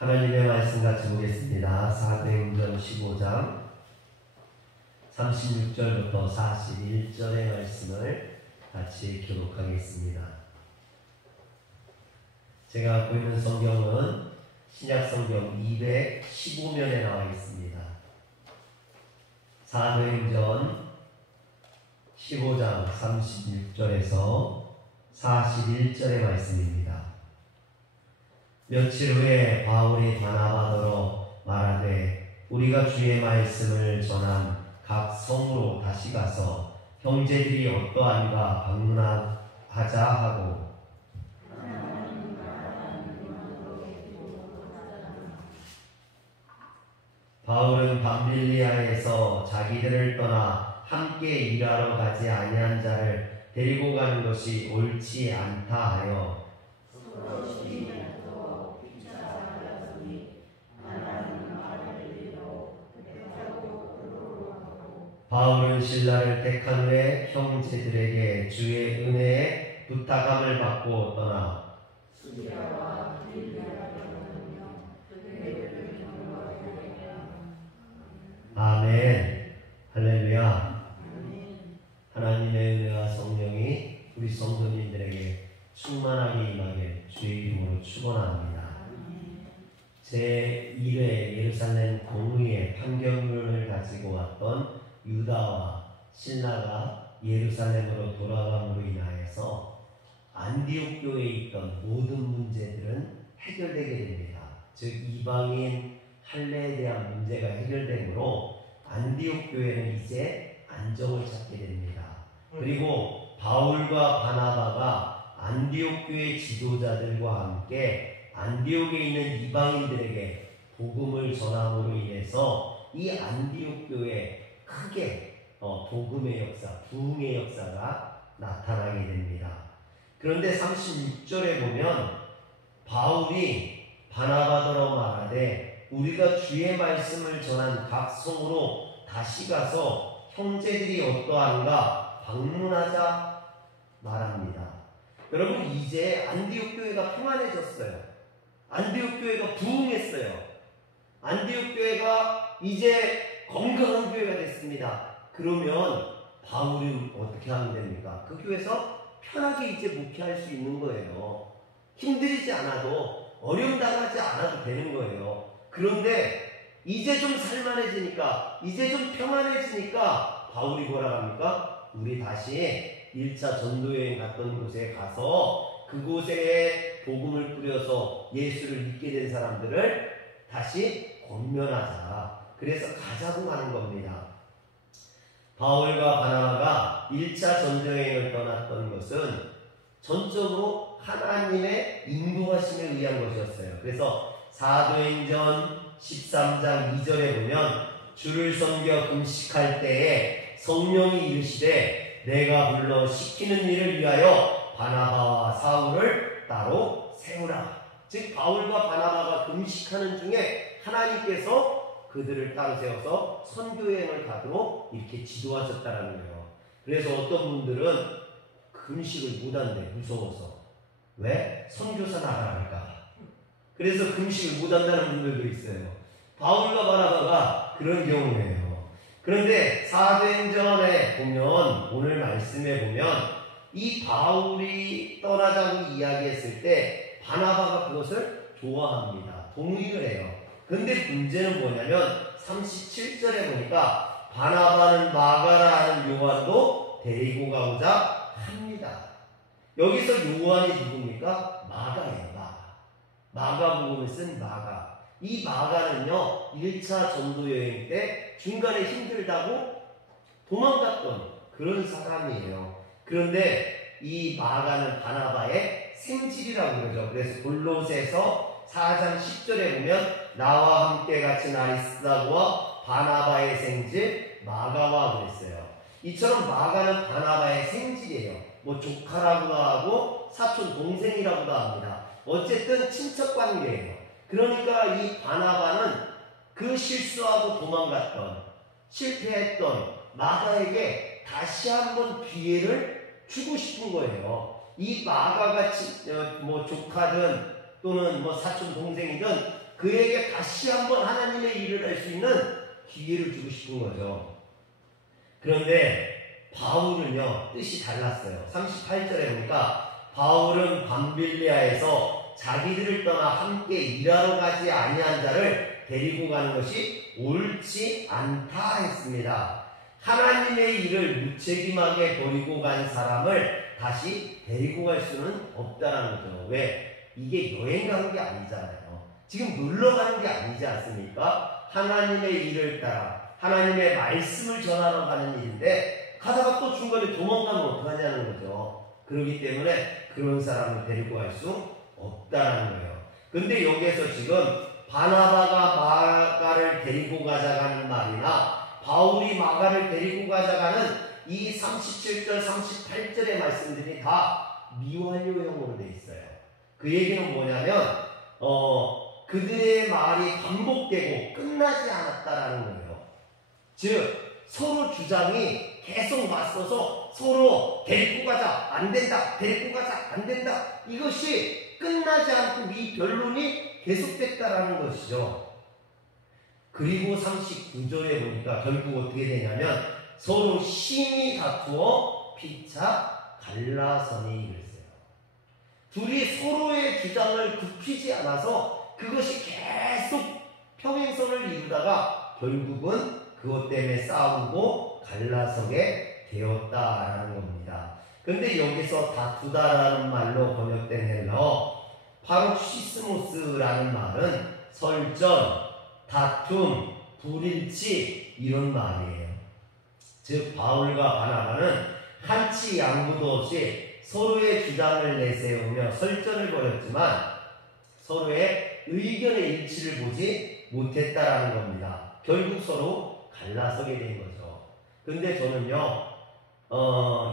하나님의 말씀 같이 보겠습니다. 사도행전 15장 36절부터 41절의 말씀을 같이 교독하겠습니다. 제가 갖고 있는 성경은 신약성경 215면에 나와 있습니다. 사도행전 15장 36절에서 41절의 말씀입니다. 며칠 후에 바울이 바나바더러 말하되 우리가 주의 말씀을 전한 각 성으로 다시 가서 형제들이 어떠한가 방문하자 하고 바울은 밤빌리아에서 자기들을 떠나 함께 일하러 가지 아니한 자를 데리고 가는 것이 옳지 않다 하여 바울은 신라를 택한 후에 형제들에게 주의 은혜에 부탁함을 받고 떠나 아멘. 할렐루야. 하나님의 은혜와 성령이 우리 성도님들에게 충만하게 임하길 주의 이름으로 축원합니다. 제1회 예루살렘 공의회 판결문을 가지고 왔던 유다와 신라가 예루살렘으로 돌아감으로 인하여서 안디옥 교회에 있던 모든 문제들은 해결되게 됩니다. 즉 이방인 할례에 대한 문제가 해결되므로 안디옥 교회는 이제 안정을 찾게 됩니다. 그리고 바울과 바나바가 안디옥 교회 지도자들과 함께 안디옥에 있는 이방인들에게 복음을 전함으로 인해서 이 안디옥 교회에 크게 복음의 역사, 부흥의 역사가 나타나게 됩니다. 그런데 36절에 보면 바울이 바나바더러 말하되 우리가 주의 말씀을 전한 각 성으로 다시 가서 형제들이 어떠한가 방문하자 말합니다. 여러분, 이제 안디옥 교회가 평안해졌어요. 안디옥 교회가 부흥했어요. 안디옥 교회가 이제 건강한 교회가 됐습니다. 그러면 바울은 어떻게 하면 됩니까? 그 교회에서 편하게 이제 목회할 수 있는 거예요. 힘들이지 않아도 어려움 당하지 않아도 되는 거예요. 그런데 이제 좀 살만해지니까, 이제 좀 평안해지니까 바울이 뭐라 합니까? 우리 다시 1차 전도여행 갔던 곳에 가서 그곳에 복음을 뿌려서 예수를 믿게 된 사람들을 다시 권면하자. 그래서 가자고 하는 겁니다. 바울과 바나바가 1차 전도여행을 떠났던 것은 전적으로 하나님의 인도하심에 의한 것이었어요. 그래서 사도행전 13장 2절에 보면 주를 섬겨 금식할 때에 성령이 이르시되 내가 불러 시키는 일을 위하여 바나바와 사울을 따로 세우라. 즉 바울과 바나바가 금식하는 중에 하나님께서 그들을 따로 세워서 선교여행을 가도록 이렇게 지도하셨다는 거예요. 그래서 어떤 분들은 금식을 못한대, 무서워서. 왜? 선교사 나가랄까. 그래서 금식을 못한다는 분들도 있어요. 바울과 바나바가 그런 경우예요. 그런데 사도행전에 보면, 오늘 말씀에 보면 이 바울이 떠나자고 이야기했을 때 바나바가 그것을 좋아합니다. 동의를 해요. 근데 문제는 뭐냐면 37절에 보니까 바나바는 마가라 하는 요한도 데리고 가고자 합니다. 여기서 요한이 누굽니까? 마가예요. 마가복음을 쓴 마가. 이 마가는요 1차 전도여행 때 중간에 힘들다고 도망갔던 그런 사람이에요. 그런데 이 마가는 바나바의 생질이라고 그러죠. 그래서 골로새서 4장 10절에 보면 나와 함께 같이 나리스다와 바나바의 생질 마가와 그랬어요. 이처럼 마가는 바나바의 생질이에요. 뭐 조카라고도 하고 사촌 동생이라고도 합니다. 어쨌든 친척 관계예요. 그러니까 이 바나바는 그 실수하고 도망갔던 실패했던 마가에게 다시 한번 기회를 주고 싶은 거예요. 이 마가가 뭐 조카든 또는 뭐 사촌 동생이든 그에게 다시 한번 하나님의 일을 할 수 있는 기회를 주고 싶은 거죠. 그런데 바울은요, 뜻이 달랐어요. 38절에 보니까 바울은 밤빌리아에서 자기들을 떠나 함께 일하러 가지 아니한 자를 데리고 가는 것이 옳지 않다 했습니다. 하나님의 일을 무책임하게 버리고 간 사람을 다시 데리고 갈 수는 없다는 거죠. 왜? 이게 여행 가는 게 아니잖아요. 지금 놀러 가는 게 아니지 않습니까? 하나님의 일을 따라 하나님의 말씀을 전하러 가는 일인데 가다가 또 중간에 도망가면 어떡하냐는 거죠. 그렇기 때문에 그런 사람을 데리고 갈 수 없다는 거예요. 근데 여기에서 지금 바나바가 마가를 데리고 가자가는 말이나 바울이 마가를 데리고 가자가는 이 37절, 38절의 말씀들이 다 미완료형으로 되어 있어요. 그 얘기는 뭐냐면 그들의 말이 반복되고 끝나지 않았다라는 거예요. 즉 서로 주장이 계속 맞서서 서로 데리고 가자, 안 된다, 데리고 가자, 안 된다, 이것이 끝나지 않고 이 변론이 계속됐다라는 것이죠. 그리고 39절에 보니까 결국 어떻게 되냐면 서로 심히 다투어 피차 갈라서니 그랬어요. 둘이 서로의 주장을 굽히지 않아서 그것이 계속 평행선을 이루다가 결국은 그것 때문에 싸우고 갈라서게 되었다라는 겁니다. 근데 여기서 다투다라는 말로 번역된 헬러 파록시스모스라는 말은 설전, 다툼, 불일치 이런 말이에요. 즉 바울과 바나바는 한치 양보도 없이 서로의 주장을 내세우며 설전을 벌였지만 서로의 의견의 일치를 보지 못했다라는 겁니다. 결국 서로 갈라서게 된 거죠. 근데 저는요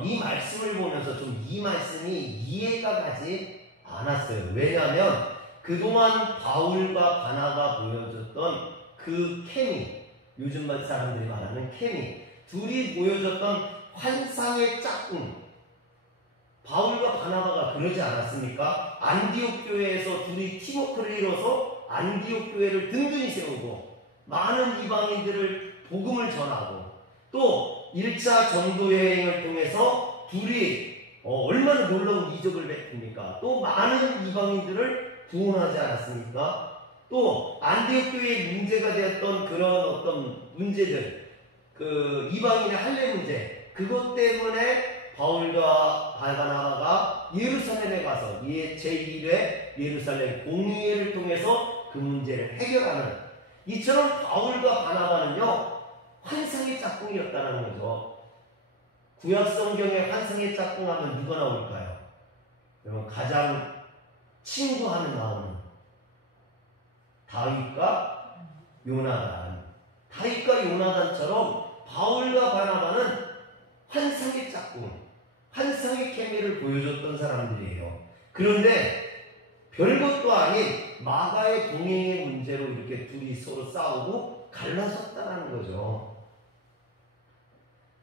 이 말씀을 보면서 좀 이 말씀이 이해가 가지 않았어요. 왜냐하면 그동안 바울과 바나가 보여줬던 그 케미, 요즘 사람들이 말하는 케미, 둘이 보여줬던 환상의 짝꿍, 바울과 바나바가 그러지 않았습니까? 안디옥 교회에서 둘이 팀워크를 이뤄서 안디옥 교회를 든든히 세우고 많은 이방인들을 복음을 전하고 또 1차 전도 여행을 통해서 둘이 얼마나 놀라운 이적을 베풉니까? 또 많은 이방인들을 구원하지 않았습니까? 또 안디옥 교회의 문제가 되었던 그런 어떤 문제들, 그 이방인의 할례 문제, 그것 때문에 바울과 바나바가 예루살렘에 가서 제1회 예루살렘 공의회를 통해서 그 문제를 해결하는, 이처럼 바울과 바나바는요 환상의 짝꿍이었다는 거죠. 구약 성경에 환상의 짝꿍 하면 누가 나올까요? 여러분 가장 친구하면 나오는 다윗과 요나단. 다윗과 요나단처럼 바울과 바나바는 환상의 짝꿍, 환상의 케미를 보여줬던 사람들이에요. 그런데 별것도 아닌 마가의 동행의 문제로 이렇게 둘이 서로 싸우고 갈라섰다는 거죠.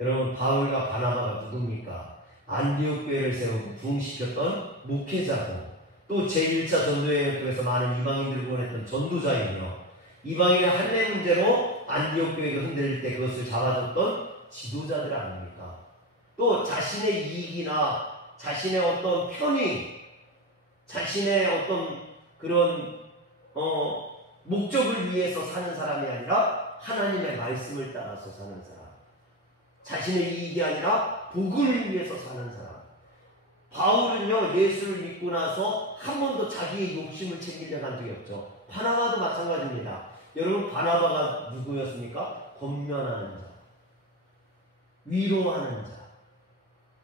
여러분 바울과 바나바가 누굽니까? 안디옥 교회를 세우고 부흥시켰던 목회자고 또 제1차 전도여행을 통해서 많은 이방인들을 구원했던 전도자이며 이방인의 할례 문제로 안디옥 교회가 흔들릴 때 그것을 잡아줬던 지도자들 아닙니까? 또 자신의 이익이나 자신의 어떤 편의, 자신의 어떤 그런 목적을 위해서 사는 사람이 아니라 하나님의 말씀을 따라서 사는 사람, 자신의 이익이 아니라 복을 위해서 사는 사람. 바울은요 예수를 믿고 나서 한 번도 자기의 욕심을 챙기려고 한 적이 없죠. 바나바도 마찬가지입니다. 여러분 바나바가 누구였습니까? 권면하는 자, 위로하는 자,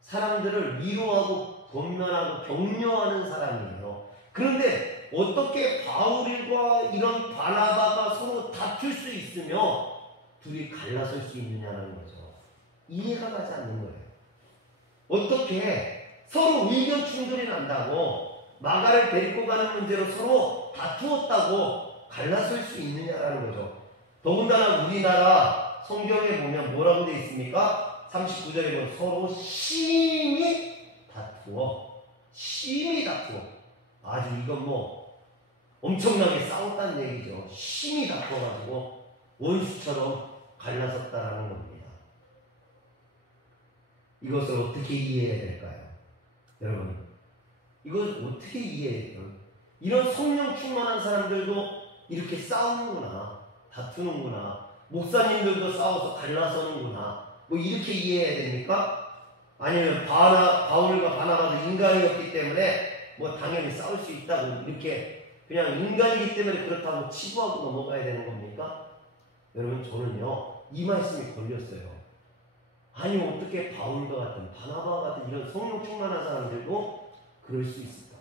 사람들을 위로하고 권면하고 격려하는 사람이에요. 그런데 어떻게 바울과 이런 바나바가 서로 다툴 수 있으며 둘이 갈라설 수 있느냐는 거죠. 이해가 가지 않는 거예요. 어떻게 서로 의견 충돌이 난다고 마가를 데리고 가는 문제로 서로 다투었다고 갈라설 수 있느냐라는 거죠. 더군다나 우리나라 성경에 보면 뭐라고 되어 있습니까? 39절에 보면 서로 심히 다투어. 아주 이건 엄청나게 싸웠다는 얘기죠. 심히 다퉈가지고 원수처럼 갈라섰다라는 겁니다. 이것을 어떻게 이해해야 될까요? 여러분, 이걸 어떻게 이해해요? 이런 성령 충만한 사람들도 이렇게 싸우는구나, 다투는구나, 목사님들도 싸워서 갈라서는구나, 뭐 이렇게 이해해야 됩니까? 아니면 바울과 바나바도 인간이었기 때문에 뭐 당연히 싸울 수 있다고 이렇게 그냥 인간이기 때문에 그렇다고 치부하고 넘어가야 되는 겁니까? 여러분, 저는요 이 말씀이 걸렸어요. 아니, 어떻게 바울과 같은 바나바와 같은 이런 성령 충만한 사람들도 그럴 수 있을까?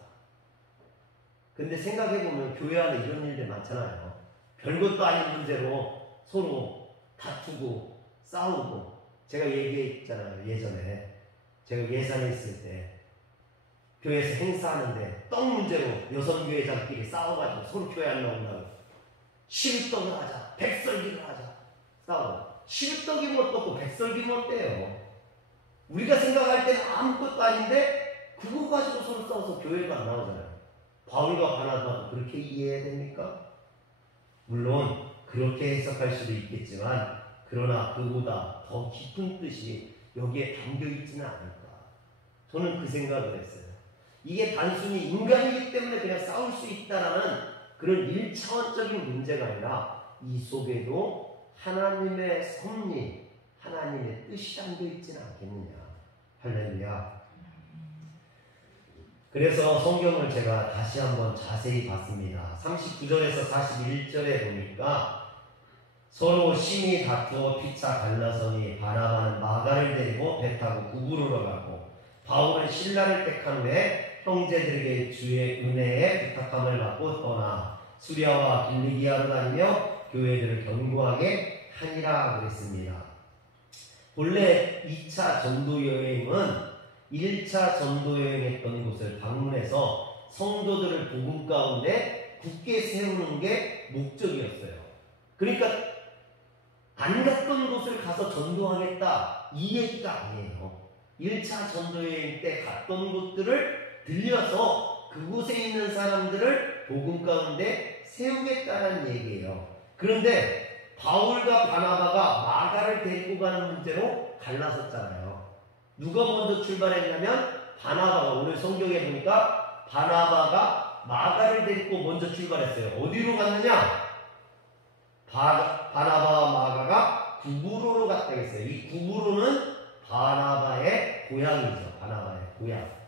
근데 생각해보면 교회 안에 이런 일들 많잖아요. 별것도 아닌 문제로 서로 다투고 싸우고. 제가 얘기했잖아요, 예전에. 제가 예산에 있을 때 교회에서 행사하는데 떡 문제로 여성교회장끼리 싸워가지고 서로 교회 안 나온다고. 시루떡을 하자, 백설기를 하자, 싸워. 시루떡이면 어떻고 백설기면 어때요? 우리가 생각할 때는 아무것도 아닌데 그거 가지고 서로 싸워서 교회가 안 나오잖아요. 바울과 바나바도 그렇게 이해해야 됩니까? 물론 그렇게 해석할 수도 있겠지만, 그러나 그보다 더 깊은 뜻이 여기에 담겨있지는 않을까. 저는 그 생각을 했어요. 이게 단순히 인간이기 때문에 그냥 싸울 수 있다라는 그런 1차원적인 문제가 아니라 이 속에도 하나님의 섭리, 하나님의 뜻이 담겨있지는 않겠느냐. 할렐루야. 그래서 성경을 제가 다시 한번 자세히 봤습니다. 39절에서 41절에 보니까 서로 심히 다투어 피차 갈라서니 바나바는 마가를 데리고 배 타고 구부로로 가고 바울은 신라를 택한 후에 형제들에게 주의 은혜에 부탁함을 받고 떠나 수리아와 길리기아로 다니며 교회들을 견고하게 하니라 그랬습니다. 본래 2차 전도 여행은 1차 전도 여행했던 곳을 방문해서 성도들을 복음 가운데 굳게 세우는 게 목적이었어요. 그러니까 안 갔던 곳을 가서 전도하겠다 이 얘기가 아니에요. 1차 전도 여행 때 갔던 곳들을 들려서 그곳에 있는 사람들을 복음 가운데 세우겠다는 얘기예요. 그런데 바울과 바나바가 마가를 데리고 가는 문제로 갈라섰잖아요. 누가 먼저 출발했냐면 바나바가, 오늘 성경에 보니까 바나바가 마가를 데리고 먼저 출발했어요. 어디로 갔느냐? 바나바와 마가가 구브로로 갔다 했어요. 이 구브로는 바나바의 고향이죠. 바나바의 고향.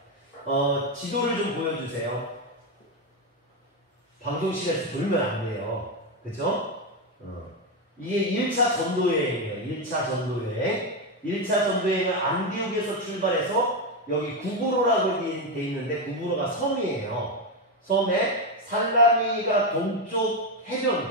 지도를 좀 보여주세요. 방송실에서 돌면 안 돼요. 그쵸? 이게 1차 전도여행이에요. 1차 전도여행. 1차 전도여행은 안디옥에서 출발해서 여기 구브로라고 돼 있는데, 구브로가 섬이에요. 섬에 살라미가 동쪽 해변에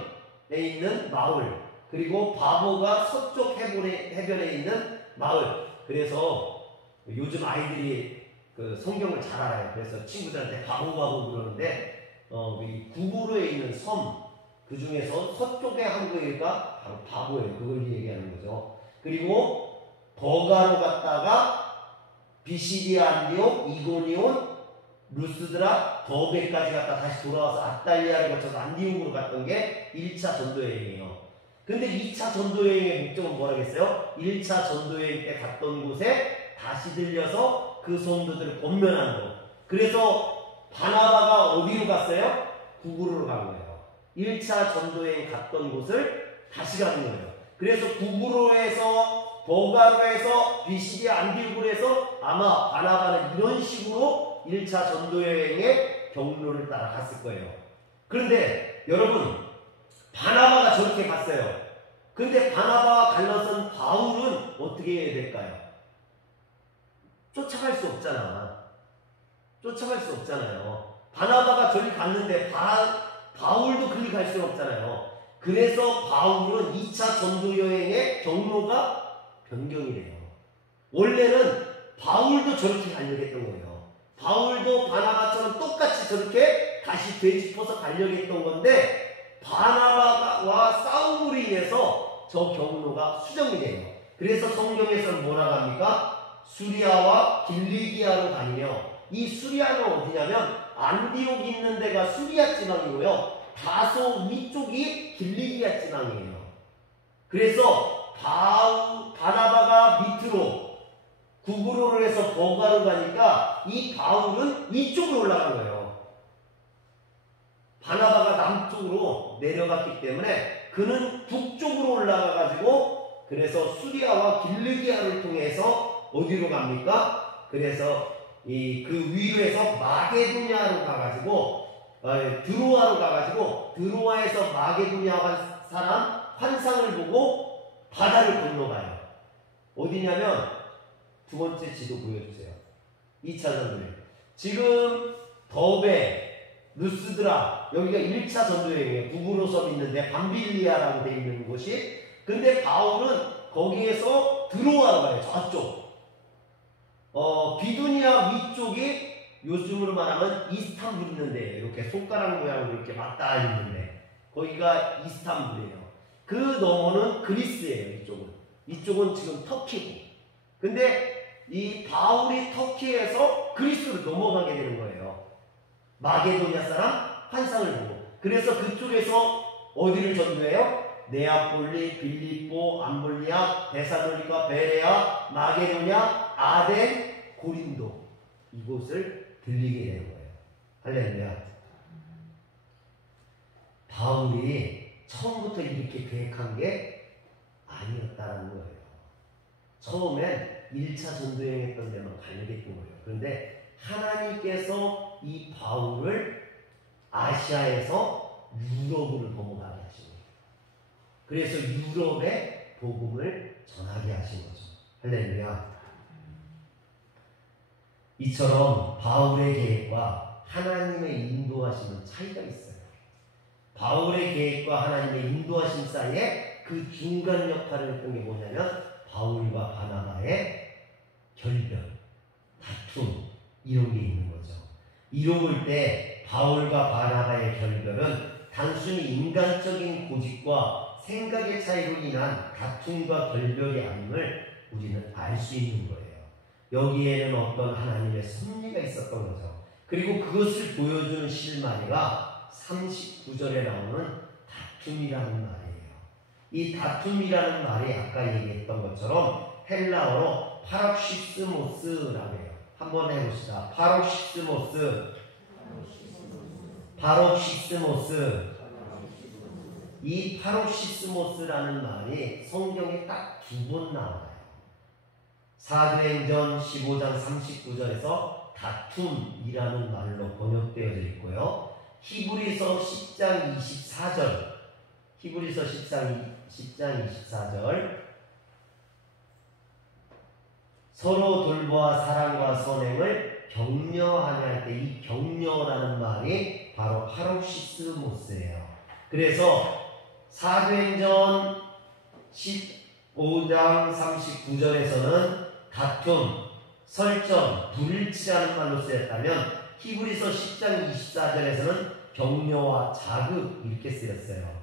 있는 마을, 그리고 바보가 서쪽 해변에 있는 마을. 그래서 요즘 아이들이 그 성경을 잘 알아요. 그래서 친구들한테 바보 그러는데, 이 구브로에 있는 섬, 그 중에서 서쪽의 한국어가 바로 바보예요. 그걸 얘기하는 거죠. 그리고 버가로 갔다가 비시디아, 안디옥, 이고니온, 루스드라, 더베까지 갔다 다시 돌아와서 아탈리아를 거쳐서 안디옥으로 갔던 게 1차 전도여행이에요. 근데 2차 전도여행의 목적은 뭐라겠어요? 1차 전도여행 때 갔던 곳에 다시 들려서 그 성도들을 권면하는 거. 그래서 바나바가 어디로 갔어요? 구브로로 간 거예요. 1차 전도여행 갔던 곳을 다시 가는 거예요. 그래서 구브로에서 버가로에서 비시디아, 안디옥으로 해서 아마 바나바는 이런 식으로 1차 전도여행의 경로를 따라 갔을 거예요. 그런데 여러분, 바나바가 저렇게 갔어요. 근데 바나바와 갈라선 바울은 어떻게 해야 될까요? 쫓아갈 수 없잖아. 쫓아갈 수 없잖아요. 바나바가 저리 갔는데 바울도 그리 갈 수는 없잖아요. 그래서 바울은 2차 전도여행의 경로가 변경이 돼요. 원래는 바울도 저렇게 가려고 했던 거예요. 바울도 바나바처럼 똑같이 저렇게 다시 되짚어서 가려고 했던 건데, 바나바와 싸움으로 인해서 저 경로가 수정이 돼요. 그래서 성경에서는 뭐라고 합니까? 수리아와 길리기아로 다니며, 이 수리아는 어디냐면 안디옥이 있는 데가 수리아 지방이고요. 다소 위쪽이 길리기아 지방이에요. 그래서 바나바가 밑으로 구브로를 해서 버가로 가니까 이 바울은 위쪽으로 올라간 거예요. 바나바가 남쪽으로 내려갔기 때문에 그는 북쪽으로 올라가가지고 그래서 수리아와 길르기아를 통해서 어디로 갑니까? 그래서 그 위로 해서 마게도냐로 가가지고 드로아로 가가지고 드로아에서 마게도냐 사람 환상을 보고 바다를 건너가요. 어디냐면 두 번째 지도 보여주세요. 2차 전도여행. 지금 더베, 루스드라 여기가 1차 전도여행이에요. 북으로 섬 있는데 밤빌리아라고 되어 있는 곳이. 근데 바울은 거기에서 드로아로 가요. 저쪽. 비두니아 위쪽이 요즘으로 말하면 이스탄불 있는데 이렇게 손가락 모양으로 이렇게 맞닿아 있는데 거기가 이스탄불이에요. 그 너머는 그리스예요. 이쪽은 지금 터키고. 근데 이 바울이 터키에서 그리스로 넘어가게 되는 거예요. 마게도냐 사람 환상을 보고. 그래서 그쪽에서 어디를 전도해요? 네아폴리, 빌립보, 암볼리아, 데살로니가, 베레아, 마게도냐, 아덴, 고린도 이곳을 들리게 되는 거예요. 할렐루야. 바울이 처음부터 이렇게 계획한 게 아니었다는 거예요. 처음엔 1차 전도여행했던 데만 가려겠던 거예요. 그런데 하나님께서 이 바울을 아시아에서 유럽으로 넘어가게 하신 거예요. 그래서 유럽에 복음을 전하게 하신 거죠. 할렐루야. 이처럼 바울의 계획과 하나님의 인도하심은 차이가 있어요. 바울의 계획과 하나님의 인도하심 사이에 그 중간 역할을 했던 게 뭐냐면 바울과 바나바의 결별, 다툼 이런 게 있는 거죠. 이로 볼 때 바울과 바나바의 결별은 단순히 인간적인 고집과 생각의 차이로 인한 다툼과 결별이 아님을 우리는 알 수 있는 거예요. 여기에는 어떤 하나님의 섭리가 있었던 거죠. 그리고 그것을 보여주는 실마리가 39절에 나오는 다툼이라는 말이에요. 이 다툼이라는 말이 아까 얘기했던 것처럼 헬라어로 파록시스모스라고 해요. 한번 해봅시다. 파록시스모스. 이 파록시스모스라는 말이 성경에 딱 2번 나와요. 사도행전 15장 39절에서 다툼이라는 말로 번역되어져 있고요. 히브리서 10장 24절 서로 돌보아 사랑과 선행을 격려하냐 할 때 이 격려라는 말이 바로 파록시스모스예요. 그래서 사도행전 15장 39절에서는 다툼, 설정, 불일치라는 말로 쓰였다면 히브리서 10장 24절에서는 격려와 자극 이렇게 쓰였어요.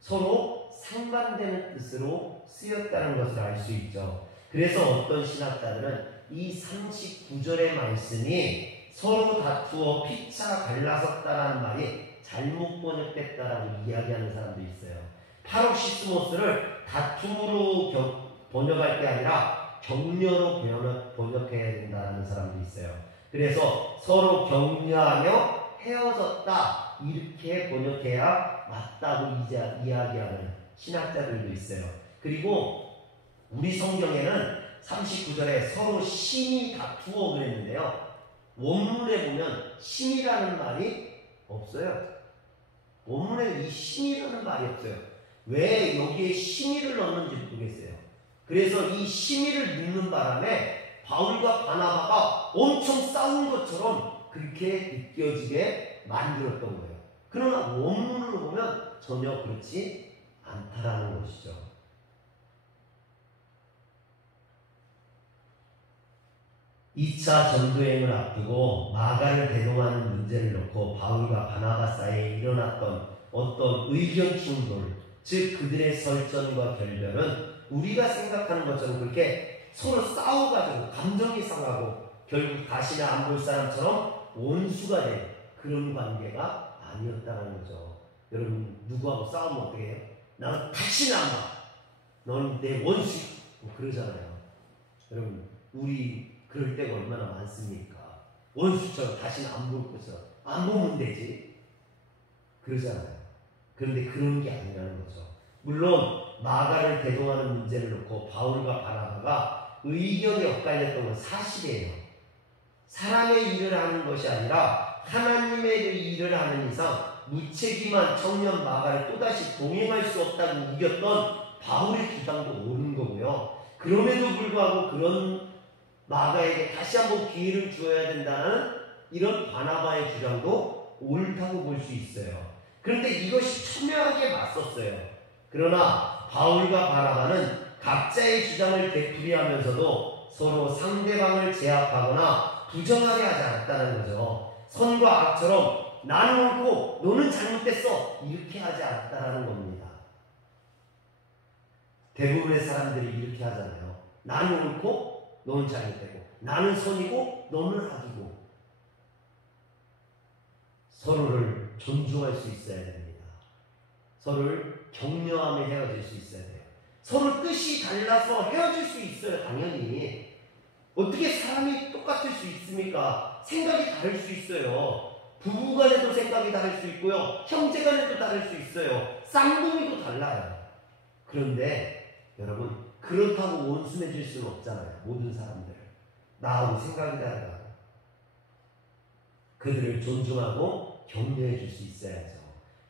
서로 상반되는 뜻으로 쓰였다는 것을 알 수 있죠. 그래서 어떤 신학자들은 이 39절의 말씀이 서로 다투어 피차 갈라섰다라는 말이 잘못 번역됐다라고 이야기하는 사람도 있어요. 파록시스모스를 다툼으로 번역할 게 아니라 격려로 번역해야 된다는 사람도 있어요. 그래서 서로 격려하며 헤어졌다 이렇게 번역해야 맞다고 이야기하는 신학자들도 있어요. 그리고 우리 성경에는 39절에 서로 심히 다투어 그랬는데요. 원문에 보면 심이라는 말이 없어요. 원문에 이 심이라는 말이 없어요. 왜 여기에 심의를 넣는지 모르겠어요. 그래서 이 심의를 넣는 바람에 바울과 바나바가 엄청 싸운 것처럼 그렇게 느껴지게 만들었던 거예요. 그러나 원문으로 보면 전혀 그렇지 않다라는 것이죠. 이 2차 전도여행을 앞두고 마가를 대동하는 문제를 놓고 바울과 바나바 사이에 일어났던 어떤 의견 충돌, 즉 그들의 설전과 결별은 우리가 생각하는 것처럼 그렇게 서로 싸워가지고 감정이 상하고 결국 다시는 안 볼 사람처럼 원수가 된 그런 관계가 아니었다는 거죠. 여러분 누구하고 싸우면 어떻게 해요? 나는 다시는 안 봐. 넌 내 원수야. 뭐 그러잖아요. 여러분 우리 그럴 때가 얼마나 많습니까? 원수처럼 다시는 안 볼 것처럼 안 보면 되지. 그러잖아요. 그런데 그런 게 아니라는 거죠. 물론 마가를 대동하는 문제를 놓고 바울과 바나바가 의견이 엇갈렸던 건 사실이에요. 사람의 일을 하는 것이 아니라 하나님의 일을 하는 이상 무책임한 청년 마가를 또다시 동행할 수 없다고 우겼던 바울의 주장도 옳은 거고요. 그럼에도 불구하고 그런 마가에게 다시 한번 기회를 주어야 된다는 이런 바나바의 주장도 옳다고 볼 수 있어요. 그런데 이것이 첨예하게 맞섰어요. 그러나 바울과 바나바는 각자의 주장을 되풀이하면서도 서로 상대방을 제압하거나 부정하게 하지 않았다는 거죠. 선과 악처럼 나는 옳고 너는 잘못됐어 이렇게 하지 않았다는 겁니다. 대부분의 사람들이 이렇게 하잖아요. 나는 옳고 너는 잘못되고 나는 선이고 너는 악이고. 서로를 존중할 수 있어야 됩니다. 서로를 격려하며 헤어질 수 있어야 돼요. 서로 뜻이 달라서 헤어질 수 있어요. 당연히. 어떻게 사람이 똑같을 수 있습니까? 생각이 다를 수 있어요. 부부간에도 생각이 다를 수 있고요. 형제간에도 다를 수 있어요. 쌍둥이도 달라요. 그런데 여러분 그렇다고 원수 맺을 수는 없잖아요. 모든 사람들 나하고 생각이 다르다. 그들을 존중하고 격려해 줄 수 있어야죠.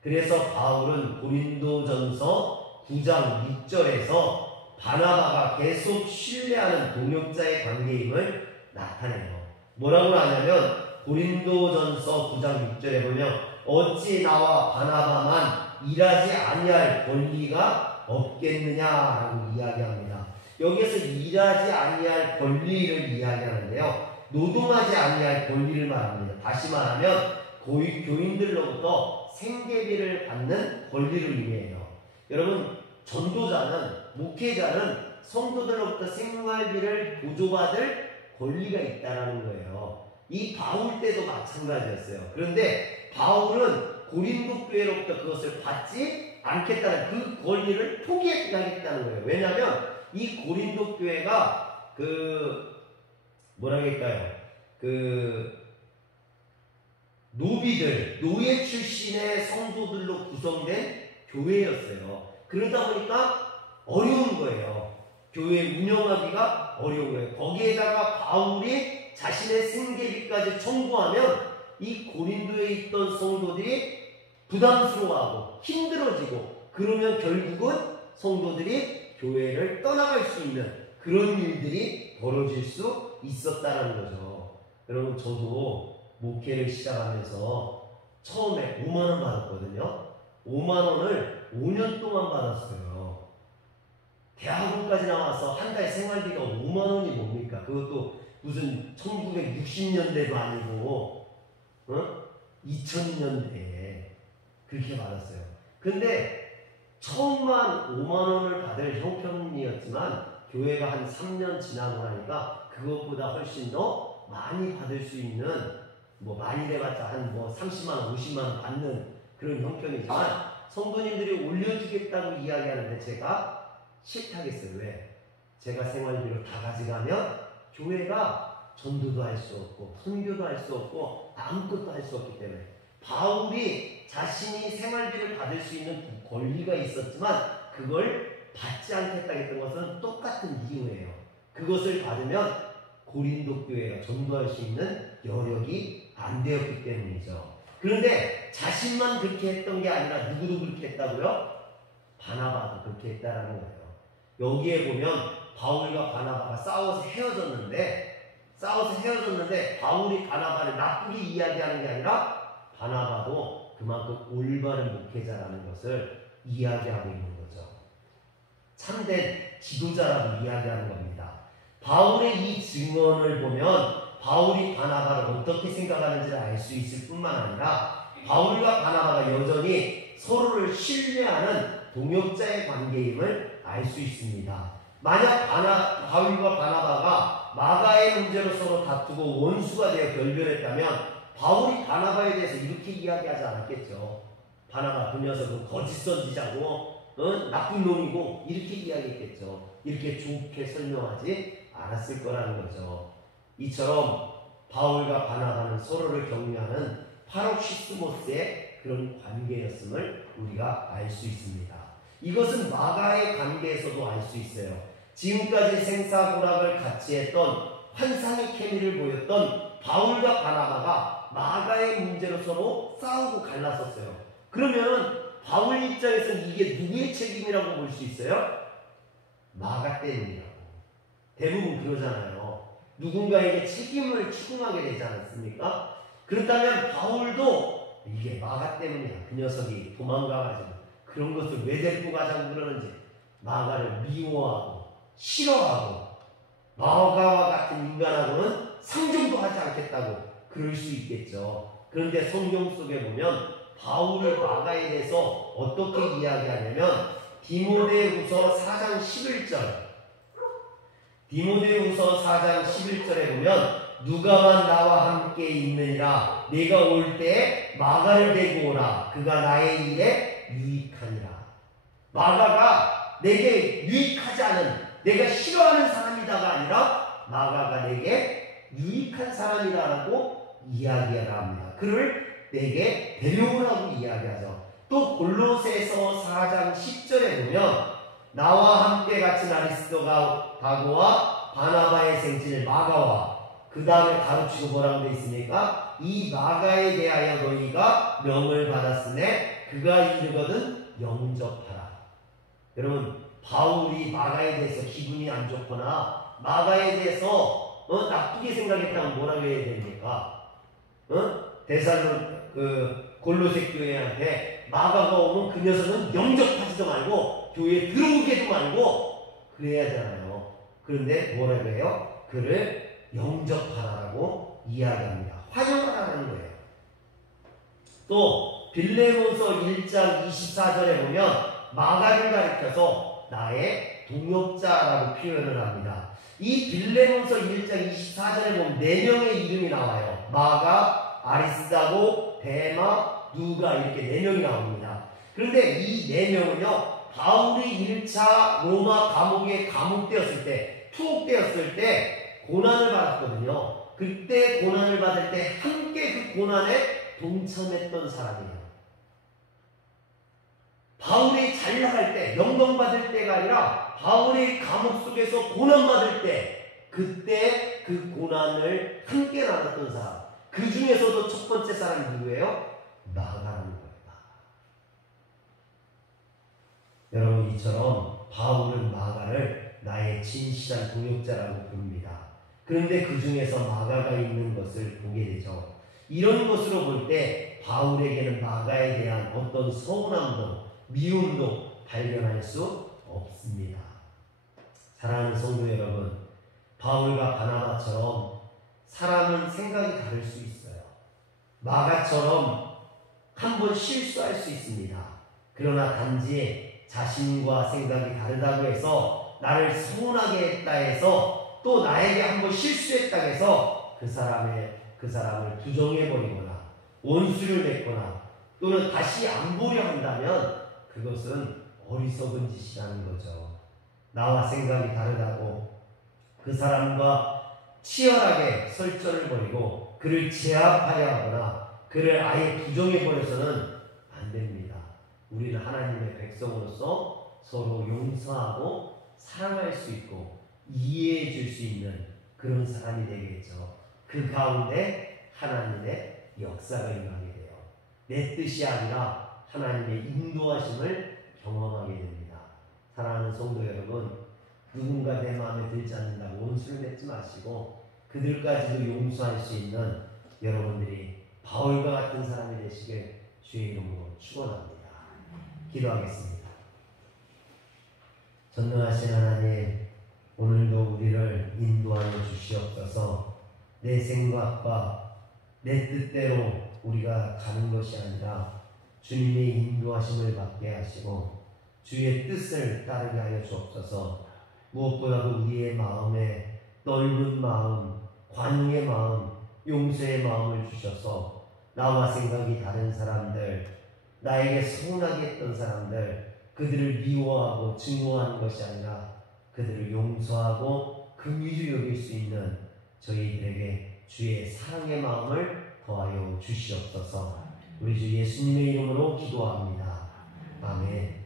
그래서 바울은 고린도전서 9장 6절에서 바나바가 계속 신뢰하는 동역자의 관계임을 나타내요. 뭐라고 하냐면 고린도전서 9장 6절에 보면 어찌 나와 바나바만 일하지 아니할 권리가 없겠느냐라고 이야기합니다. 여기서 일하지 아니할 권리를 이야기하는데요. 노동하지 아니할 권리를 말합니다. 다시 말하면 교인들로부터 생계비를 받는 권리를 의미해요. 여러분 전도자는 목회자는 성도들로부터 생활비를 보조받을 권리가 있다는 거예요. 이 바울 때도 마찬가지였어요. 그런데 바울은 고린도 교회로부터 그것을 받지 않겠다는 그 권리를 포기하겠다는 거예요. 왜냐하면 이 고린도 교회가 노예 출신의 성도들로 구성된 교회였어요. 그러다 보니까 어려운 거예요. 교회 운영하기가 어려운 거예요. 거기에다가 바울이 자신의 생계비까지 청구하면 이 고린도에 있던 성도들이 부담스러워하고 힘들어지고 그러면 결국은 성도들이 교회를 떠나갈 수 있는 그런 일들이 벌어질 수 있었다는 거죠. 여러분 저도 목회를 시작하면서 처음에 5만원 받았거든요. 5만원을 5년 동안 받았어요. 대학원까지 나와서 한 달 생활비가 5만원이 뭡니까? 그것도 무슨 1960년대도 아니고 2000년대에 그렇게 받았어요. 근데 처음만 5만원을 받을 형편이었지만 교회가 한 3년 지나고 나니까 그것보다 훨씬 더 많이 받을 수 있는 많이 돼봤자 한 30만원, 50만원 받는 그런 형편이지만 성도님들이 올려주겠다고 이야기하는데 제가 싫다겠어요. 왜? 제가 생활비로 다 가져가면 교회가 전도도 할 수 없고 선교도 할 수 없고 아무것도 할 수 없기 때문에 바울이 자신이 생활비를 받을 수 있는 권리가 있었지만 그걸 받지 않겠다 했던 것은 똑같은 이유예요. 그것을 받으면 고린도 교회가 전도할 수 있는 여력이 안 되었기 때문이죠. 그런데 자신만 그렇게 했던 게 아니라 누구도 그렇게 했다고요? 바나바도 그렇게 했다라는 거예요. 여기에 보면 바울과 바나바가 싸워서 헤어졌는데 바울이 바나바를 나쁘게 이야기하는 게 아니라 바나바도 그만큼 올바른 목회자라는 것을 이야기하고 있는 거죠. 참된 지도자라고 이야기하는 겁니다. 바울의 이 증언을 보면 바울이 바나바를 어떻게 생각하는지를 알 수 있을 뿐만 아니라 바울과 바나바가 여전히 서로를 신뢰하는 동역자의 관계임을 알 수 있습니다. 만약 바울과 바나바가 마가의 문제로 서로 다투고 원수가 되어 결별했다면 바울이 바나바에 대해서 이렇게 이야기하지 않았겠죠. 바나바 그 녀석은 거짓 선지자고 나쁜 놈이고 이렇게 이야기했겠죠. 이렇게 좋게 설명하지 않았을 거라는 거죠. 이처럼 바울과 바나바는 서로를 격려하는 파록시스모스의 그런 관계였음을 우리가 알 수 있습니다. 이것은 마가의 관계에서도 알 수 있어요. 지금까지 생사고락을 같이 했던 환상의 케미를 보였던 바울과 바나바가 마가의 문제로 서로 싸우고 갈라섰어요. 그러면 바울 입장에서는 이게 누구의 책임이라고 볼 수 있어요? 마가 때문이라고. 대부분 그러잖아요. 누군가에게 책임을 추궁하게 되지 않았습니까? 그렇다면 바울도 이게 마가 때문이야. 그 녀석이 도망가가지고 그런 것을 왜 데리고 가자고 그러는지 마가를 미워하고 싫어하고 마가와 같은 인간하고는 상종도 하지 않겠다고 그럴 수 있겠죠. 그런데 성경 속에 보면 바울을 마가에 대해서 어떻게 이야기하냐면 디모데후서 4장 11절 디모데후서 4장 11절에 보면 누가만 나와 함께 있느니라 내가 올 때 마가를 데리고 오라 그가 나의 일에 유익하니라. 마가가 내게 유익하지 않은 내가 싫어하는 사람이다가 아니라 마가가 내게 유익한 사람이라고 이야기하라 합니다. 그를 내게 데려오라고 이야기하죠. 또 골로새서 4장 10절에 보면 나와 함께 갇힌 아리스도가고와 바나바의 생질 마가와 그 다음에 가르치고 뭐라고 되어 있습니까? 이 마가에 대하여 너희가 명을 받았으네 그가 이르거든 영접하라. 여러분 바울이 마가에 대해서 기분이 안 좋거나 마가에 대해서 나쁘게 생각했다면 뭐라고 해야 됩니까? 골로새 교회한테 마가가 오면 그 녀석은 영접하지도 말고 교회에 들어오게도 말고 그래야 하잖아요. 그런데 뭐라고 해요? 그를 영접하라고 이야기합니다. 환영하라는 거예요. 또 빌레몬서 1장 24절에 보면 마가를 가리켜서 나의 동역자라고 표현을 합니다. 이 빌레몬서 1장 24절에 보면 4명의 이름이 나와요. 마가, 아리스다고, 데마, 누가 이렇게 4명이 나옵니다. 그런데 이 4명은요 바울이 1차 로마 감옥에 감옥되었을 때 투옥되었을 때 고난을 받았거든요. 그때 고난을 받을 때 함께 그 고난에 동참했던 사람이에요. 바울이 잘 나갈 때 영광받을 때가 아니라 바울이 감옥 속에서 고난받을 때 그때 그 고난을 함께 나눴던 사람. 그 중에서도 첫 번째 사람이 누구예요? 마가라는 거예요. 여러분 이처럼 바울은 마가를 나의 진실한 동역자라고 부릅니다. 그런데 그 중에서 마가가 있는 것을 보게 되죠. 이런 것으로 볼 때 바울에게는 마가에 대한 어떤 서운함도 미움도 발견할 수 없습니다. 사랑하는 성도 여러분, 바울과 바나바처럼 사람은 생각이 다를 수 있어요. 마가처럼 한번 실수할 수 있습니다. 그러나 단지 자신과 생각이 다르다고 해서 나를 서운하게 했다 해서 또 나에게 한번 실수했다 해서 그 사람을 부정해버리거나 원수를 맺거나 또는 다시 안 보려 한다면 그것은 어리석은 짓이라는 거죠. 나와 생각이 다르다고 그 사람과 치열하게 설전을 벌이고 그를 제압하려 하거나 그를 아예 부정해버려서는 안 됩니다. 우리는 하나님의 백성으로서 서로 용서하고 사랑할 수 있고 이해해 줄 수 있는 그런 사람이 되겠죠. 그 가운데 하나님의 역사가 일어나게 돼요. 내 뜻이 아니라 하나님의 인도하심을 경험하게 됩니다. 사랑하는 성도 여러분, 누군가 내 마음에 들지 않는다고 원수를 맺지 마시고 그들까지도 용서할 수 있는 여러분들이 바울과 같은 사람이 되시길 주의 이름으로 축원합니다. 기도하겠습니다. 전능하신 하나님, 오늘도 우리를 인도하여 주시옵소서. 내 생각과 내 뜻대로 우리가 가는 것이 아니라 주님의 인도하심을 받게 하시고 주의 뜻을 따르게 하여 주옵소서. 무엇보다도 우리의 마음에 넓은 마음, 관용의 마음, 용서의 마음을 주셔서 나와 생각이 다른 사람들, 나에게 서운하게 했던 사람들, 그들을 미워하고 증오하는 것이 아니라 그들을 용서하고 긍휼히 여길 수 있는 저희들에게 주의 사랑의 마음을 더하여 주시옵소서. 우리 주 예수님의 이름으로 기도합니다. 아멘.